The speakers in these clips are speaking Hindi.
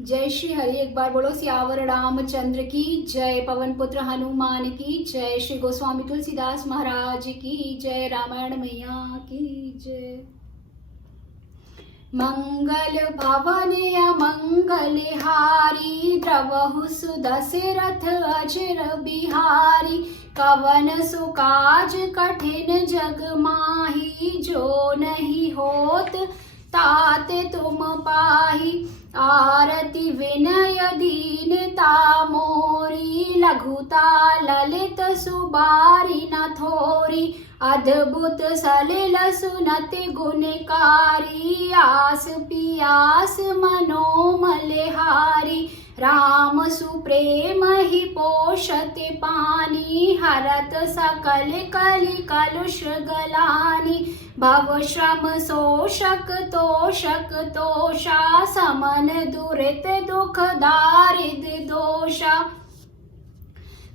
जय श्री हरि। एक बार बोलो सियावर रामचंद्र की जय। पवन पुत्र हनुमान की जय। श्री गोस्वामी तुलसीदास महाराज की जय। रामायण मैया की जय। मंगल भवन अमंगल हारी, द्रवहु सुदशरथ अजर बिहारी। कवन सुकाज कठिन जग माही, जो नहीं होत ताते तुम पाही। आरती विनय दीनता मोरी, लघुता ललित सुबारी न थोरी। अद्भुत सलिल सुनत गुणकारी, आस पियास मनोमलहारी। राम सुप्रेम ही पोषति पानी, हरत सकल कलि कलुष गलानी। भव श्रम शोषक तोषक तोषा, समन दुरित दुख दारिद्र दोषा।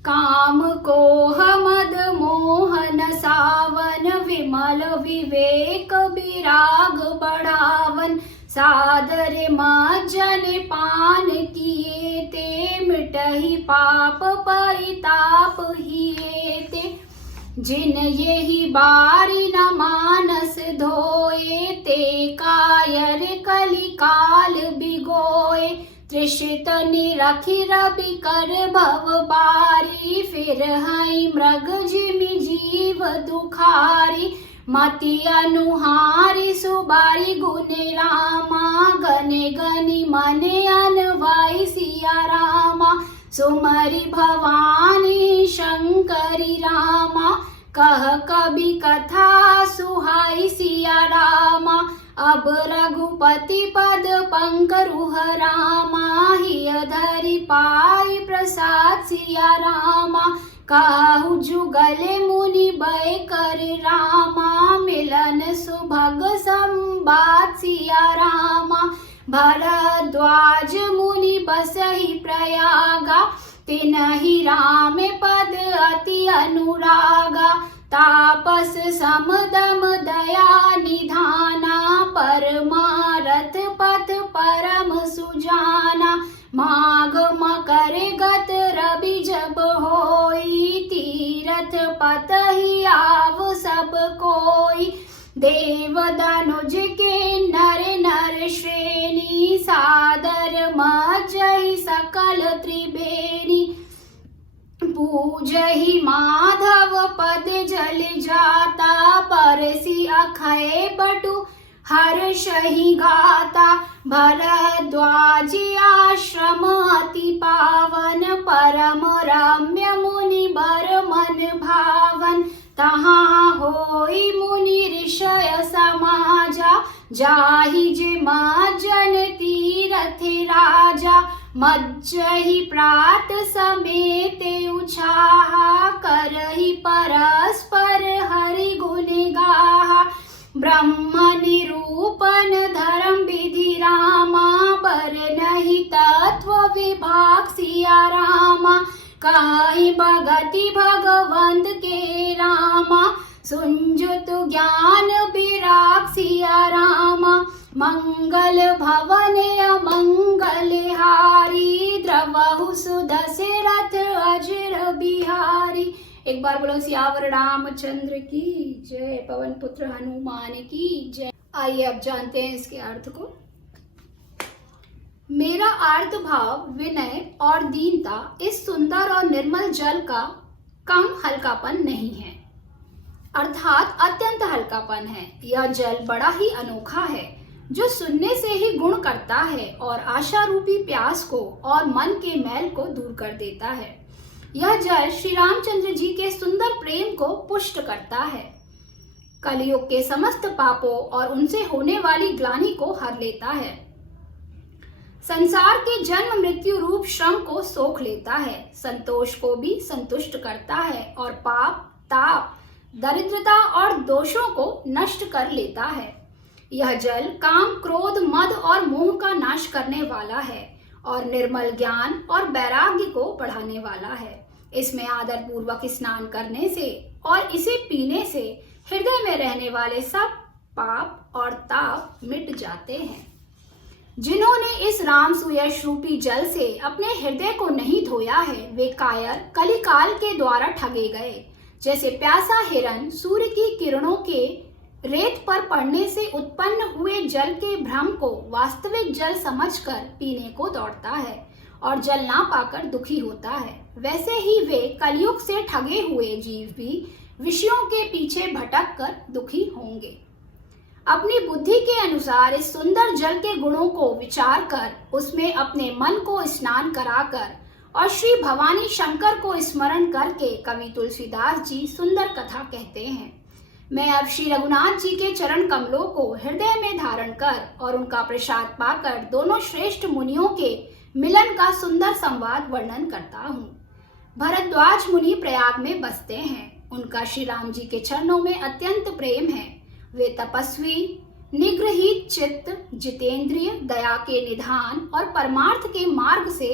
काम कोह मद मोहन सावन, विमल विवेक विराग बढ़ावन। सादर मज्जन पान किए ते, मिटहि पाप परिताप हिए ते। जिन यही बारी न मानस धोए, ते कायर कलि काल बिगोए। त्रिषित निरखि रवि कर भव बारी, फिर हई मृग जिमि जीव दुखारी। मति अनुहारी सुबारी गुण रामा, गने गनि मने अनवाई सिया रामा। सुमरि भवानी शंकरी रामा, कह कवि कथा सुहाई सिया रामा। अब रघुपति पद पंकरुह रामा, हिय धरि पाई प्रसाद सिया रामा। काहु जुगल मुनि बै कर रामा, मिलन सुभग संबाद सिया रामा। भरद्वाज मुनि बसहि प्रयागा, तिनहि राम पद अति अनुरागा। तापस समदम दया निधाना, परमारथ पथ परम सुजाना। माघ मकर गत रवि जब होई, तीरथ पतहि आव सब कोई। देव दनुज के नर नर श्रेणी, सादर मज्जहि सकल त्रिबेनी। पूजहि माधव पद जल जाता, परसि अखय बटु हर्षहि गाता। भरद्वाज आश्रम अति पावन, परम रम्य मुनि बर मन भावन। तहाँ होई मुनि ऋषय समाजा, जाहि जे मज्जन तीरथ राजा। मज्जहि प्रात समेत उछाहा, करहि परस्पर हरि गुण गाहा। ब्रह्म निरूपण धर्म विधि रामा, बरनहि तत्व विभाग सिया रामा। काहि भगति भगवंत के रामा, सुनजुत ज्ञान विराग सिया रामा। मंगल भवन अमंगल हारी, द्रवहु सुदशरथ अजर बिहारी। एक बार बोलो सियावर रामचंद्र की जय। पवन पुत्र हनुमान की जय। आइए अब जानते हैं इसके अर्थ को। मेरा आर्त भाव, विनय और दीनता इस सुंदर और निर्मल जल का कम हल्कापन नहीं है, अर्थात अत्यंत हल्कापन है। यह जल बड़ा ही अनोखा है, जो सुनने से ही गुण करता है और आशा रूपी प्यास को और मन के मैल को दूर कर देता है। यह जल श्री रामचंद्र जी के सुंदर प्रेम को पुष्ट करता है, कलयुग के समस्त पापों और उनसे होने वाली ग्लानि को हर लेता है, संसार के जन्म मृत्यु रूप श्रम को सोख लेता है, संतोष को भी संतुष्ट करता है और पाप ताप दरिद्रता और दोषों को नष्ट कर लेता है। यह जल काम क्रोध मद और मोह का नाश करने वाला है और निर्मल ज्ञान और वैराग्य को बढ़ाने वाला है। इसमें आदर पूर्वक स्नान करने से और इसे पीने से हृदय में रहने वाले सब पाप और ताप मिट जाते हैं। जिन्होंने इस राम सुयश रूपी जल से अपने हृदय को नहीं धोया है, वे कायर कलिकाल के द्वारा ठगे गए। जैसे प्यासा हिरन सूर्य की किरणों के रेत पर पड़ने से उत्पन्न हुए जल के भ्रम को वास्तविक जल समझकर पीने को दौड़ता है और जल ना पाकर दुखी होता है, वैसे ही वे कलयुग से ठगे हुए जीव भी विषयों के पीछे भटक कर दुखी होंगे। अपनी बुद्धि के अनुसार इस सुंदर जल के गुणों को विचार कर उसमें अपने मन को स्नान कराकर और श्री भवानी शंकर को स्मरण करके कवि तुलसीदास जी सुंदर कथा कहते हैं। मैं अब श्री रघुनाथ जी के चरण कमलों को हृदय में धारण कर और उनका प्रसाद पाकर दोनों श्रेष्ठ मुनियों के मिलन का सुंदर संवाद वर्णन करता हूँ। भरद्वाज मुनि प्रयाग में बसते हैं। उनका श्री राम जी के चरणों में अत्यंत प्रेम है। वे तपस्वी, निगृहीत चित्त, जितेंद्रिय, दया के निधान और परमार्थ के मार्ग से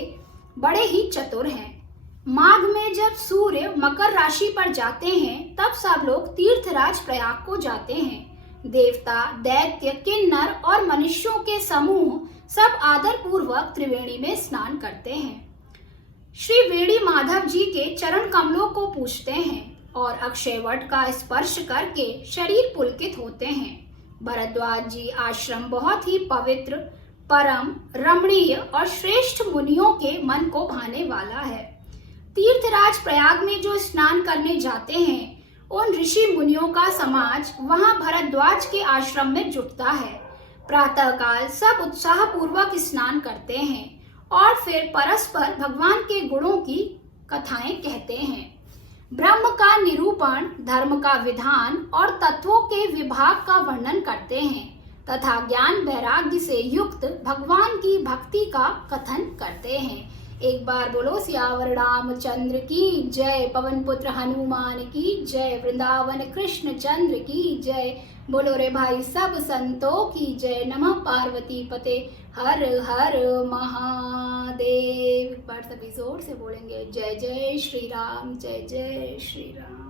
बड़े ही चतुर हैं। माघ में जब सूर्य मकर राशि पर जाते हैं तब सब लोग तीर्थराज प्रयाग को जाते हैं। देवता, दैत्य, किन्नर और मनुष्यों के समूह सब आदर पूर्वक त्रिवेणी में स्नान करते हैं। श्री वेणी माधव जी के चरण कमलों को पूजते हैं और अक्षयवट का स्पर्श करके शरीर पुलकित होते हैं। भरद्वाज जी आश्रम बहुत ही पवित्र, परम रमणीय और श्रेष्ठ मुनियों के मन को भाने वाला है। तीर्थराज प्रयाग में जो स्नान करने जाते हैं उन ऋषि मुनियों का समाज वहां भरद्वाज के आश्रम में जुटता है। प्रातःकाल सब उत्साह पूर्वक स्नान करते हैं और फिर परस्पर भगवान के गुणों की कथाएं कहते हैं। ब्रह्म का निरूपण, धर्म का विधान और तत्वों के विभाग का वर्णन करते हैं तथा ज्ञान वैराग्य से युक्त भगवान की भक्ति का कथन करते हैं। एक बार बोलो सियावर रामचंद्र की जय, पवन पुत्र हनुमान की जय, वृंदावन कृष्ण चंद्र की जय। बोलो रे भाई सब संतों की जय। नमः पार्वती पते हर हर महादेव। एक बार सभी जोर से बोलेंगे जय जय श्री राम, जय जय श्री राम।